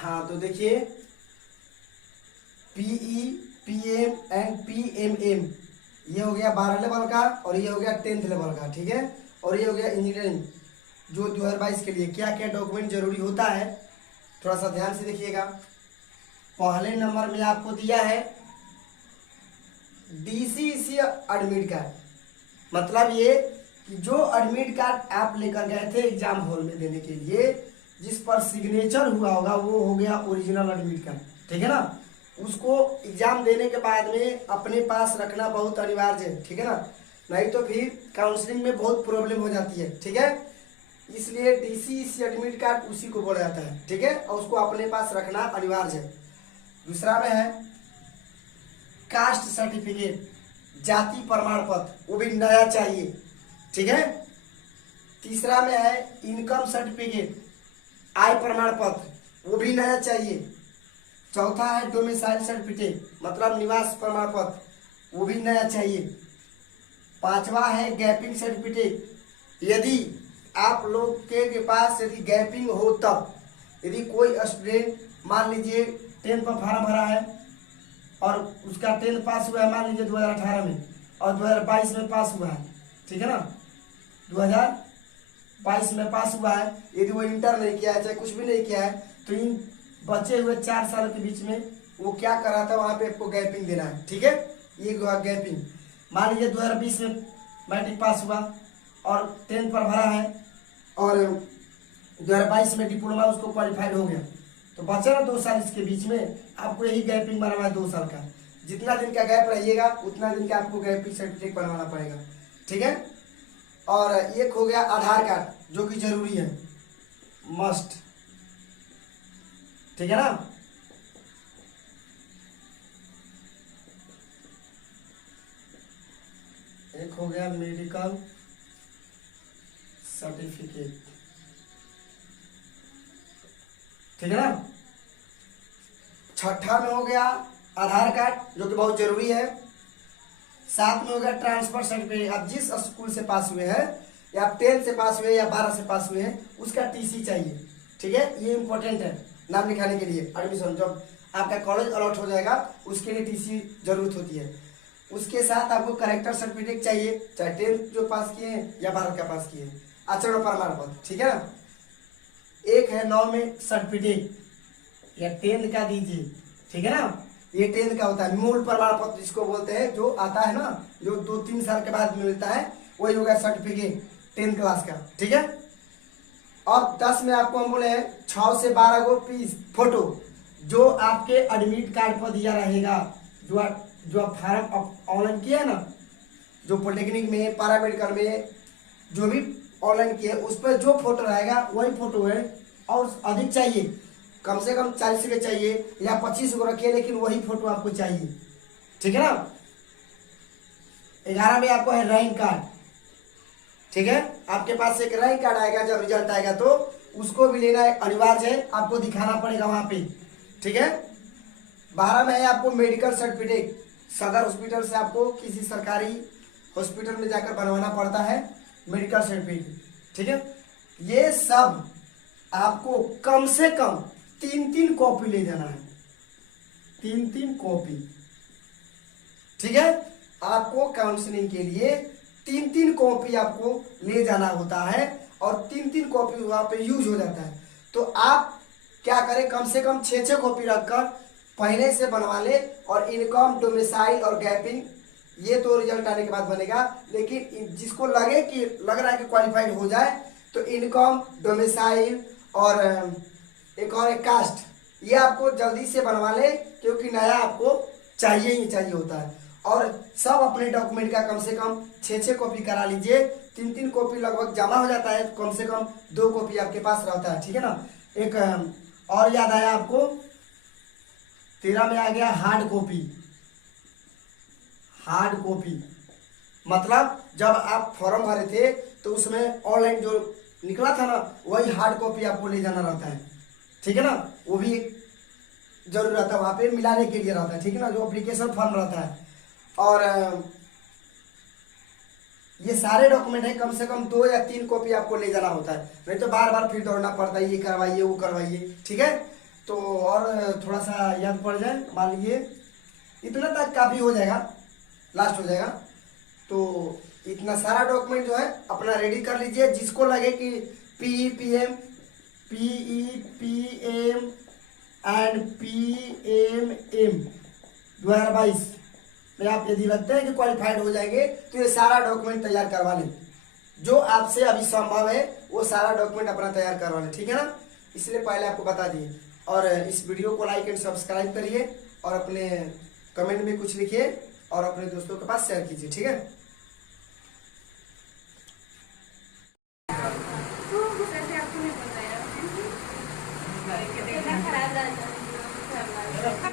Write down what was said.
हाँ तो देखिए, पीई, पीएम एंड पीएमएम, ये हो गया 12 लेवल का और ये हो गया 10th लेवल का, ठीक है। और ये हो गया इंजीनियरिंग जो 2022 के लिए क्या क्या डॉक्यूमेंट जरूरी होता है, थोड़ा सा ध्यान से देखिएगा। पहले नंबर में आपको दिया है डीसीसी एडमिट कार्ड। मतलब ये कि जो एडमिट कार्ड आप लेकर गए थे एग्जाम हॉल में देने के लिए, जिस पर सिग्नेचर हुआ होगा वो हो गया ओरिजिनल एडमिट कार्ड, ठीक है ना। उसको एग्जाम देने के बाद में अपने पास रखना बहुत अनिवार्य है, ठीक है ना, नहीं तो फिर काउंसलिंग में बहुत प्रॉब्लम हो जाती है, ठीक है। इसलिए डीसीसी एडमिट कार्ड उसी को बोला जाता है, ठीक है, और उसको अपने पास रखना अनिवार्य है। दूसरा में है कास्ट सर्टिफिकेट, जाति प्रमाण पत्र, वो भी नया चाहिए, ठीक है। तीसरा में है इनकम सर्टिफिकेट, आय प्रमाण पत्र, वो भी नया चाहिए। चौथा है डोमिसाइल सर्टिफिकेट, मतलब निवास प्रमाण पत्र, वो भी नया चाहिए। पांचवा है गैपिंग सर्टिफिकेट, यदि आप लोग के पास यदि गैपिंग हो तब, यदि कोई स्टूडेंट मान लीजिए 10th पर फॉर्म भरा है और उसका 10th पास हुआ है मान लीजिए 2018 में और 2022 में पास हुआ है, ठीक है ना, 2022 में पास हुआ है, यदि वो इंटर नहीं किया है चाहे कुछ भी नहीं किया है, तो इन बचे हुए 4 साल के बीच में वो क्या करा था वहाँ पे आपको गैपिंग देना है, ठीक है। ये गैपिंग मान लीजिए 2020 में मैट्रिक पास हुआ और 10th पर भरा है और 2022 में डिप्लोमा उसको क्वालिफाइड हो गया, तो बचा ना 2 साल, इसके बीच में आपको यही गैपिंग बनवाना है 2 साल का। जितना दिन का गैप रहिएगा उतना दिन का आपको गैपिंग सर्टिफिकेट बनवाना पड़ेगा, ठीक है। और एक हो गया आधार कार्ड जो कि जरूरी है, मस्ट, ठीक है ना। एक हो गया मेडिकल सर्टिफिकेट, ठीक है ना। छठा में हो गया आधार कार्ड जो कि बहुत जरूरी है। 7 में हो गया ट्रांसफर सर्टिफिकेट, आप जिस स्कूल से पास हुए हैं या 10th से पास हुए या 12 से पास हुए हैं उसका टीसी चाहिए, ठीक है। ये इंपॉर्टेंट है नाम लिखाने के लिए, एडमिशन जब आपका कॉलेज अलॉट हो जाएगा उसके लिए टीसी जरूरत होती है। उसके साथ आपको करेक्टर सर्टिफिकेट चाहिए, चाहे 10th जो पास किए हैं या 12 का पास किए हैं, आचरण प्रमाण पत्र, ठीक है ना। एक है 9 में सर्टिफिकेट या 10th का दीजिए, ठीक है ना। ये 10th का होता है मूल प्रमाण पत्र जिसको बोलते हैं, जो आता है ना जो 2-3 साल के बाद मिलता है, वही होगा सर्टिफिकेट 10th क्लास का, ठीक है। और 10 में आपको हम बोले हैं 6 से 12 को पीस फोटो जो आपके एडमिट कार्ड पर दिया रहेगा, जो आप फॉर्म ऑनलाइन किया है ना, जो पॉलिटेक्निक में पैरामेडिकल में जो भी ऑनलाइन किया है उस पर जो फोटो रहेगा वही फोटो है, और अधिक चाहिए, कम से कम 40 के चाहिए या 25 को रखिए, लेकिन वही फोटो आपको चाहिए, ठीक है ना। 11 में आपको है रैंक कार्ड, ठीक है। आपके पास एक रैंक कार्ड आएगा जब रिजल्ट आएगा तो उसको भी लेना अनिवार्य है, आपको दिखाना पड़ेगा वहां पे, ठीक है। 12 में है आपको मेडिकल सर्टिफिकेट, सदर हॉस्पिटल से आपको किसी सरकारी हॉस्पिटल में जाकर बनवाना पड़ता है मेडिकल सर्टिफिकेट, ठीक है। ये सब आपको कम से कम 3-3 कॉपी ले जाना है, 3-3 कॉपी, ठीक है। आपको काउंसलिंग के लिए 3-3 कॉपी आपको ले जाना होता है और 3-3 कॉपी वहां पे यूज हो जाता है। तो आप क्या करें, कम से कम 6-6 कॉपी रखकर पहले से बनवा ले, और इनकम, डोमिसाइल और गैपिंग ये तो रिजल्ट आने के बाद बनेगा, लेकिन जिसको लगे कि लग रहा है कि क्वालिफाइड हो जाए तो इनकम, डोमिसाइल और एक कास्ट, ये आपको जल्दी से बनवा ले क्योंकि नया आपको चाहिए ही चाहिए होता है। और सब अपने डॉक्यूमेंट का कम से कम 6-6 कॉपी करा लीजिए, 3-3 कॉपी लगभग जमा हो जाता है, कम से कम 2 कॉपी आपके पास रहता है, ठीक है ना। एक और याद आया आपको, 13 में आ गया हार्ड कॉपी। हार्ड कॉपी मतलब जब आप फॉर्म भरे थे तो उसमें ऑनलाइन जो निकला था ना वही हार्ड कॉपी आपको ले जाना रहता है, ठीक है ना। वो भी एक जरूर रहता है, वहां पे मिलाने के लिए रहता है, ठीक है ना, जो एप्लीकेशन फॉर्म रहता है। और ये सारे डॉक्यूमेंट है, कम से कम 2 या 3 कॉपी आपको ले जाना होता है, नहीं तो बार बार फिर दौड़ना पड़ता है, ये करवाइए वो करवाइए, ठीक है। तो और थोड़ा सा याद पड़ जाए, मान लीजिए इतना तक काफ़ी हो जाएगा, लास्ट हो जाएगा। तो इतना सारा डॉक्यूमेंट जो है अपना रेडी कर लीजिए। जिसको लगे कि पीई पीएम एंड पीएमएम 2022 में आप यदि लगते हैं कि क्वालिफाइड हो जाएंगे तो ये सारा डॉक्यूमेंट तैयार करवा लें। जो आपसे अभी संभव है वो सारा डॉक्यूमेंट अपना तैयार करवा लें, ठीक है ना। इसलिए पहले आपको बता दिए। और इस वीडियो को लाइक एंड सब्सक्राइब करिए और अपने कमेंट में कुछ लिखिए और अपने दोस्तों के पास शेयर कीजिए, ठीक है।